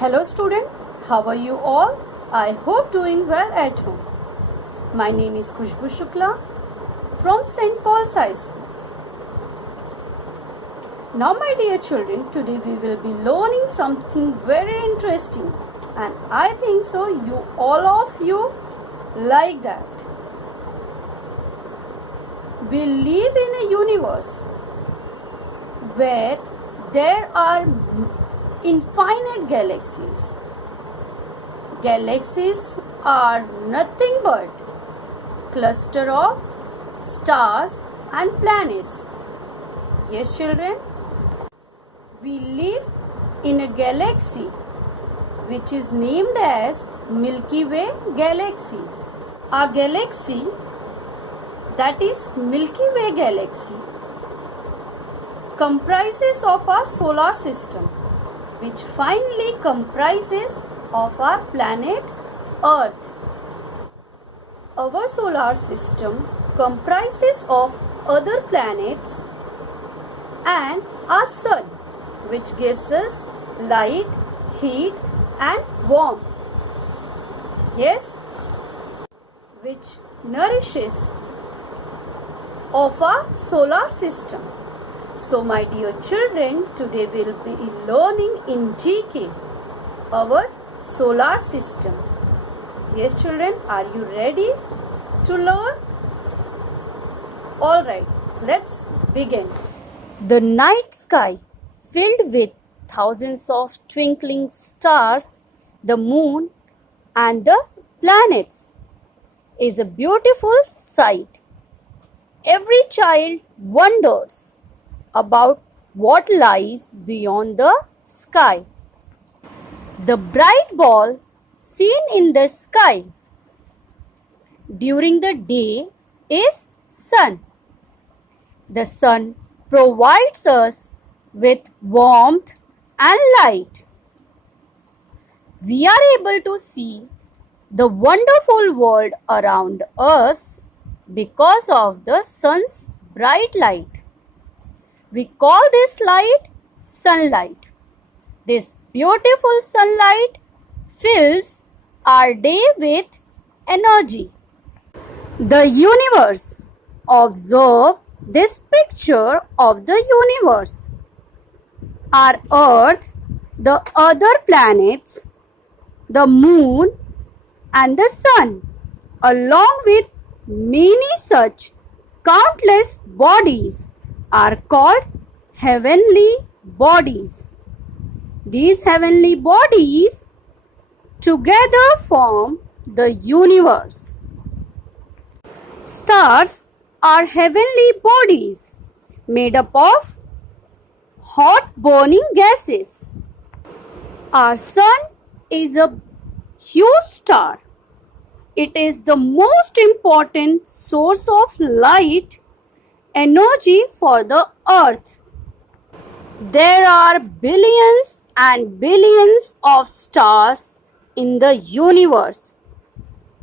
Hello student, how are you all? I hope doing well at home. My name is Khushbu Shukla from St. Paul's High School. Now my dear children, today we will be learning something very interesting and I think so you all of you like that. We live in a universe where there are infinite galaxies. Galaxies are nothing but cluster of stars and planets. Yes children, we live in a galaxy which is named as Milky Way galaxies. Our galaxy, that is Milky Way galaxy, comprises of our solar system, which finally comprises of our planet Earth. Our solar system comprises of other planets and our sun, which gives us light, heat and warmth. Yes, which nourishes of our solar system. So my dear children, today we will be learning in GK our solar system. Yes children, are you ready to learn? Alright, let's begin. The night sky filled with thousands of twinkling stars, the moon and the planets is a beautiful sight. Every child wonders about what lies beyond the sky. The bright ball seen in the sky during the day is sun. The sun provides us with warmth and light. We are able to see the wonderful world around us because of the sun's bright light. We call this light sunlight. This beautiful sunlight fills our day with energy. The universe. Observe this picture of the universe. Our Earth, the other planets, the moon and the sun, along with many such countless bodies, are called heavenly bodies. These heavenly bodies together form the universe. Stars are heavenly bodies made up of hot burning gases. Our sun is a huge star. It is the most important source of light energy for the earth. There are billions and billions of stars in the universe.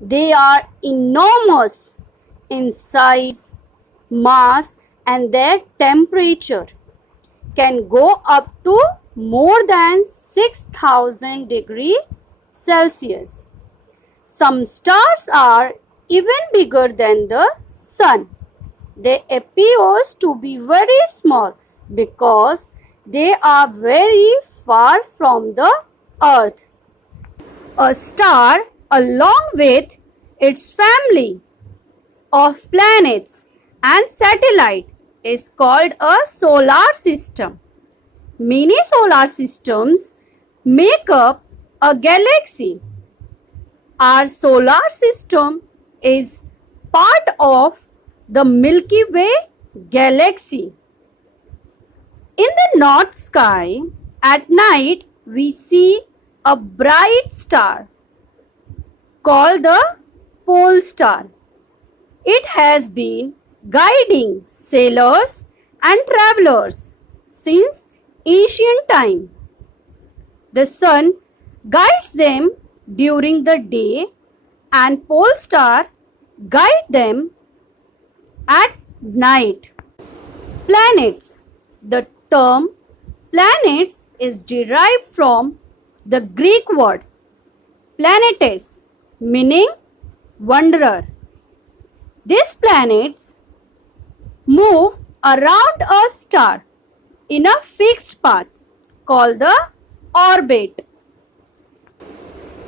They are enormous in size, mass and their temperature can go up to more than 6,000 degrees Celsius. Some stars are even bigger than the sun. They appear to be very small because they are very far from the earth. A star, along with its family of planets and satellites, is called a solar system. Many solar systems make up a galaxy. Our solar system is part of the Milky Way galaxy. In the north sky, at night, we see a bright star called the pole star. It has been guiding sailors and travelers since ancient time. The sun guides them during the day and pole star guide them at night. Planets. The term planets is derived from the Greek word planetes, meaning wanderer. These planets move around a star in a fixed path called the orbit.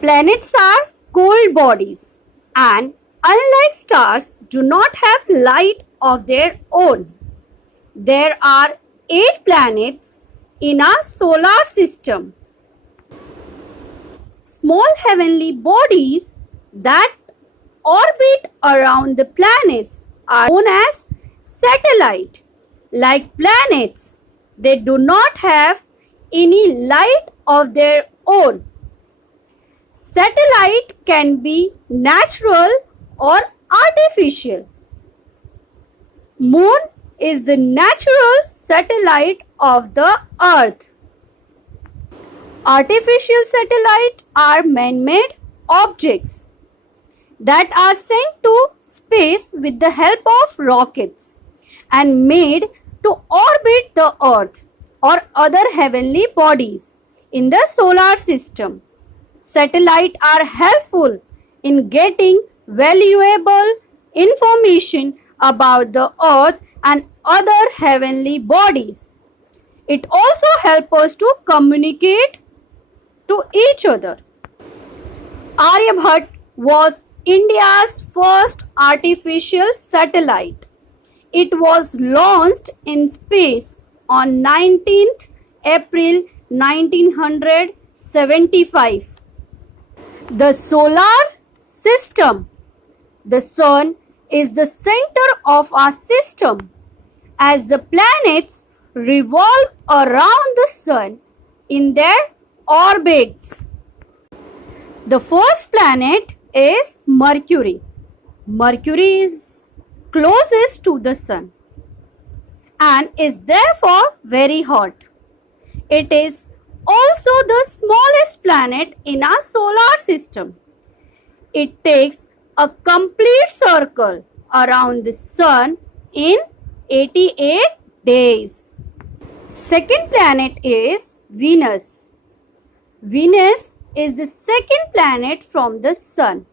Planets are cold bodies and unlike stars do not have light of their own. There are 8 planets in our solar system. Small heavenly bodies that orbit around the planets are known as satellite. Like planets, they do not have any light of their own. Satellite can be natural or artificial. Moon is the natural satellite of the Earth. Artificial satellites are man-made objects that are sent to space with the help of rockets and made to orbit the Earth or other heavenly bodies in the solar system. Satellites are helpful in getting valuable information about the Earth and other heavenly bodies. It also helps us to communicate to each other. Aryabhat was India's first artificial satellite. It was launched in space on 19th April 1975. The solar system. The sun is the center of our system. As the planets revolve around the sun in their orbits. The first planet is Mercury. Mercury is closest to the sun and is therefore very hot. It is also the smallest planet in our solar system. It takes a complete circle around the sun in 88 days. Second planet is Venus. Venus is the second planet from the sun.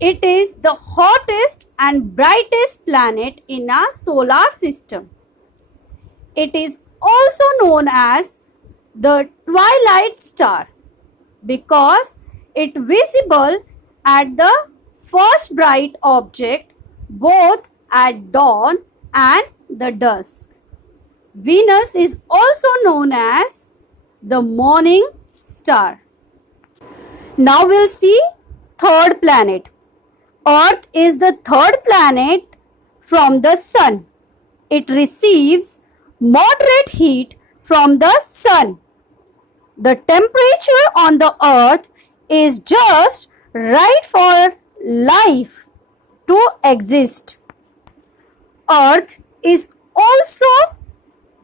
It is the hottest and brightest planet in our solar system. It is also known as the twilight star because it is visible at the first bright object both at dawn and the dusk. Venus is also known as the morning star. Now we'll see third planet. Earth is the third planet from the sun. It receives moderate heat from the sun. The temperature on the earth is just right for life to exist. Earth is also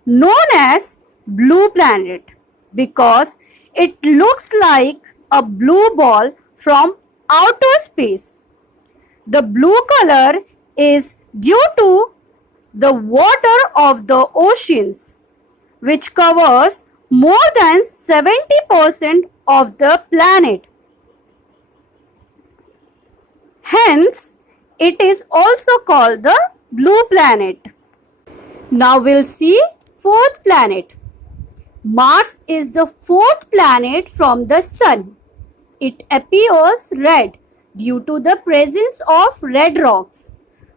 known as blue planet because it looks like a blue ball from outer space. The blue color is due to the water of the oceans, which covers more than 70% of the planet. Hence, it is also called the blue planet. Now we'll see fourth planet. Mars is the fourth planet from the sun. It appears red due to the presence of red rocks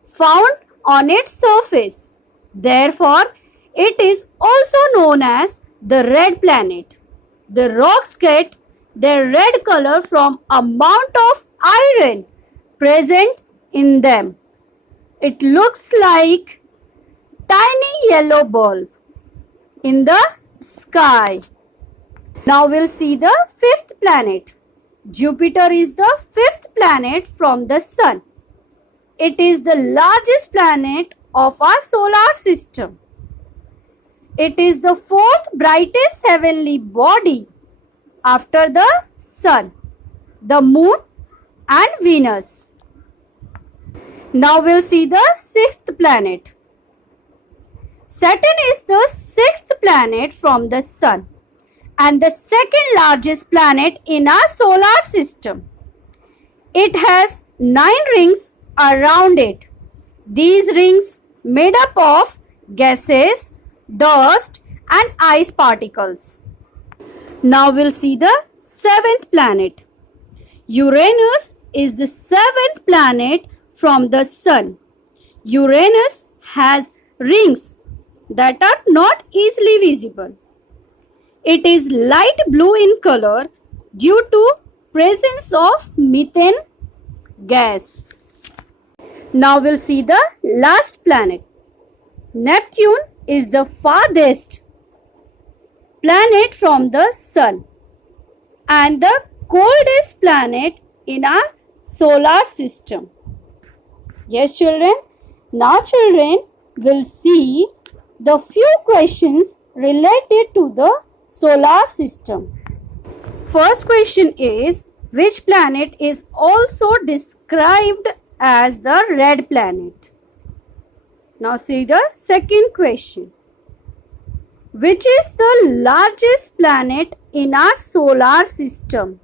found on its surface. Therefore, it is also known as the red planet. The rocks get their red color from amount of iron present in them. It looks like tiny yellow bulb in the sky. Now we'll see the fifth planet. Jupiter is the fifth planet from the sun. It is the largest planet of our solar system. It is the fourth brightest heavenly body after the sun, the moon and Venus. Now we'll see the sixth planet. Saturn is the sixth planet from the sun and the second largest planet in our solar system. It has 9 rings around it. These rings made up of gases, dust and ice particles. Now we'll see the 7th planet. Uranus is the 7th planet from the Sun. Uranus has rings that are not easily visible. It is light blue in color due to presence of methane gas. Now we'll see the last planet. Neptune is the farthest planet from the Sun and the coldest planet in our solar system. Yes, children. Now, children will see the few questions related to the solar system. First question is, which planet is also described as the red planet? Now see the second question. Which is the largest planet in our solar system?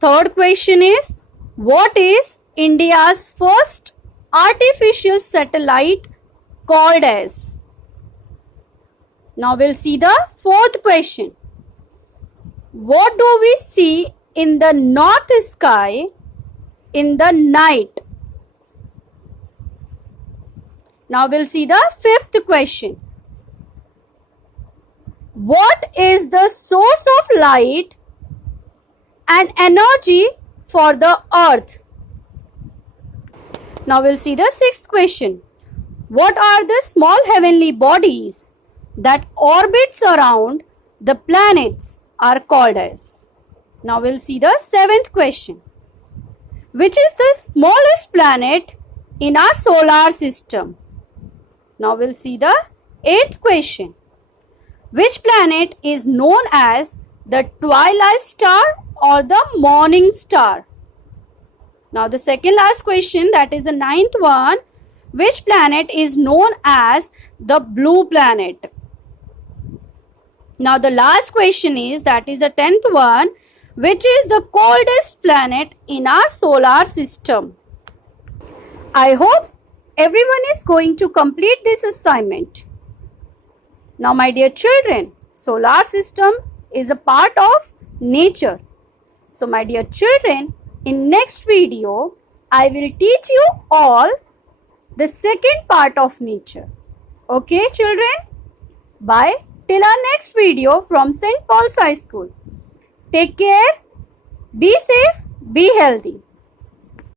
Third question is, what is India's first artificial satellite called as? Now we'll see the fourth question. What do we see in the north sky in the night? Now we'll see the fifth question. What is the source of light and energy for the earth? Now we'll see the sixth question. What are the small heavenly bodies that orbits around the planets are called as? Now we'll see the seventh question. Which is the smallest planet in our solar system? Now we'll see the eighth question. Which planet is known as the twilight star or the morning star? Now the second last question, that is the ninth one. Which planet is known as the blue planet? Now the last question is, that is the 10th one. Which is the coldest planet in our solar system? I hope everyone is going to complete this assignment. Now my dear children, solar system is a part of nature. So my dear children, in next video, I will teach you all the second part of nature. Okay children? Bye. Till our next video from St. Paul's High School. Take care, be safe, be healthy.